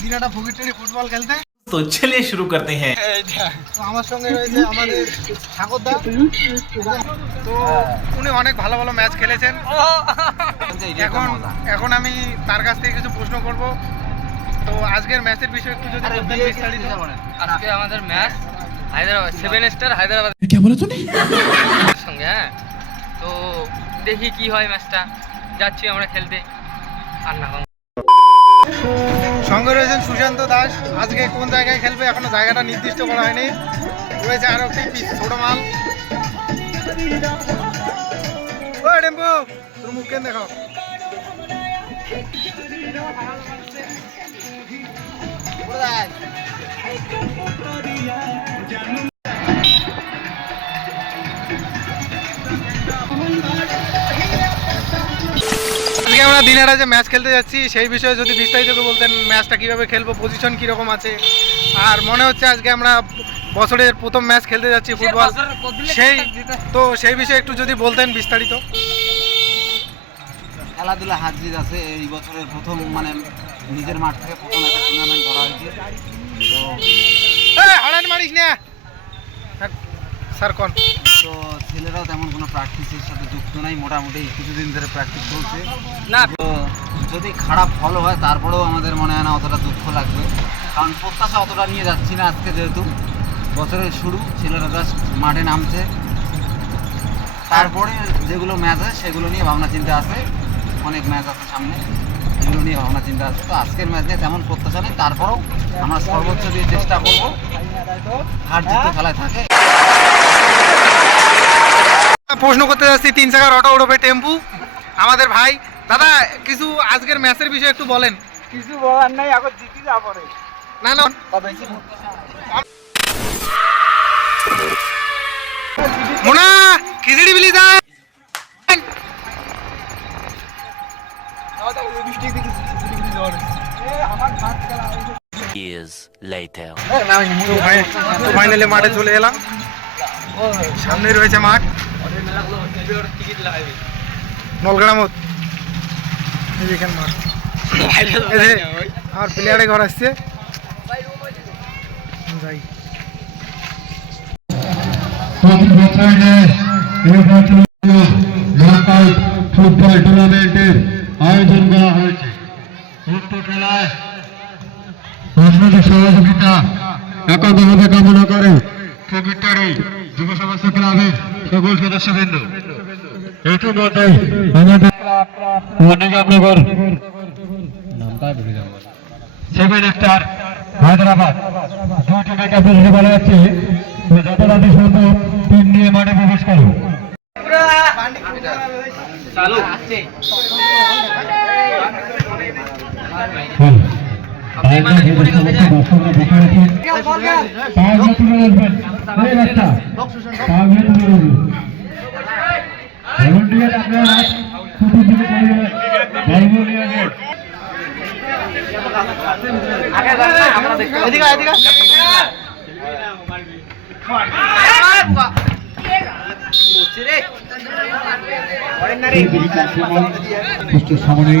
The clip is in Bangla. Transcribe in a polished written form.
দিনাটা ফকিরটারি ফুটবল খেলতে। तो चलिए शुरू करते हैं। তো আমার সঙ্গে রয়েছে আমাদের ঠাকুরদা। তো উনি অনেক ভালো ভালো ম্যাচ খেলেছেন। এখন আমি তার কাছ থেকে কিছু প্রশ্ন করব। তো আজকের ম্যাচের বিষয়ে একটু যদি বলতেন বিস্তারিত। আজকে আমাদের ম্যাচ হায়দ্রাবাদ 7 স্টার হায়দ্রাবাদ क्या बोला तूने? সঙ্গে। হ্যাঁ, তো দেখি কি হয় ম্যাচটা। যাচ্ছি আমরা খেলতে। আর না সঙ্গে রয়েছেন সুশান্ত দাস। আজকে কোন জায়গায় খেলবে এখনো জায়গাটা নির্দিষ্ট করা হয়নি। রয়েছে আরো একটি ছোট মাল। ও টেম্পো, তোর মুখ কেন দেখো। আজকে আমরা দিনারা যে ম্যাচ খেলতে যাচ্ছি সেই বিষয়ে যদি বিস্তারিত বলতেন, ম্যাচটা কিভাবে খেলবো, পজিশন কিরকম আছে, আর মনে হচ্ছে আজকে আমরা বছরের প্রথম ম্যাচ খেলতে যাচ্ছি ফুটবল, সেই বিষয়ে একটু যদি বলতেন বিস্তারিত। খেলাধুলা হার জিত আছে। এই বছরের প্রথম মানে নিজের মাঠ থেকে প্রথম একটা টুর্নামেন্ট ধরা হয়েছে। তো হড়ান মারিস না স্যার কোন। তো ছেলেরাও তেমন কোনো প্র্যাকটিসের সাথে যুক্ত নাই, মোটামুটি কিছুদিন ধরে প্র্যাকটিস চলছে না। তো যদি খারাপ ফল হয় তারপরেও আমাদের মনে হয় না অতটা দুঃখ লাগবে, কারণ প্রত্যাশা অতটা নিয়ে যাচ্ছি না। আজকে যেহেতু বছরের শুরু, ছেলেরা জাস্ট মাঠে নামছে, তারপরে যেগুলো ম্যাচ আছে সেগুলো নিয়ে ভাবনা চিন্তা আছে। অনেক ম্যাচ আছে সামনে, এগুলো নিয়ে ভাবনা চিন্তা আছে। তো আজকের ম্যাচ নিয়ে তেমন প্রত্যাশা নেই, তারপরেও আমরা সর্বোচ্চ দিয়ে চেষ্টা করবো। হার জিত তো খেলায় থাকে। প্রশ্ন করতে যাচ্ছি 3 চাকার অটো উড়বে টেম্পু, আমাদের ভাই। দাদা কিছু আজকের ম্যাচের বিষয়ে একটু বলেন। কিছু বলার নাই, এখন জিতি যা পরে। না না মোনা খিচড়ি বিলি যায়। ফাইনালি মাঠে চলে এলাম। সামনে রয়েছে মাঠ নলগ্রামত। এইখানে মাঠ, আমার প্লেয়ারে ঘর আসছে। যাই ফুটবল টুর্নামেন্টের আয়োজন করা হয়েছে। উক্ত খেলায় আপনাদের সহযোগিতা একান্তভাবে কামনা করে ফকিরটারি যুব সমাজ ক্লাবের সকল সদস্যবৃন্দ। ইতিমধ্যে আমাদের নিজামনগর 7 স্টার হায়দ্রাবাদ 2টি ক্যাপাসিটি বলা যাচ্ছে। যত রাতে সম্ভব টিম নিয়ে মাঠে প্রবেশ করো। সামনে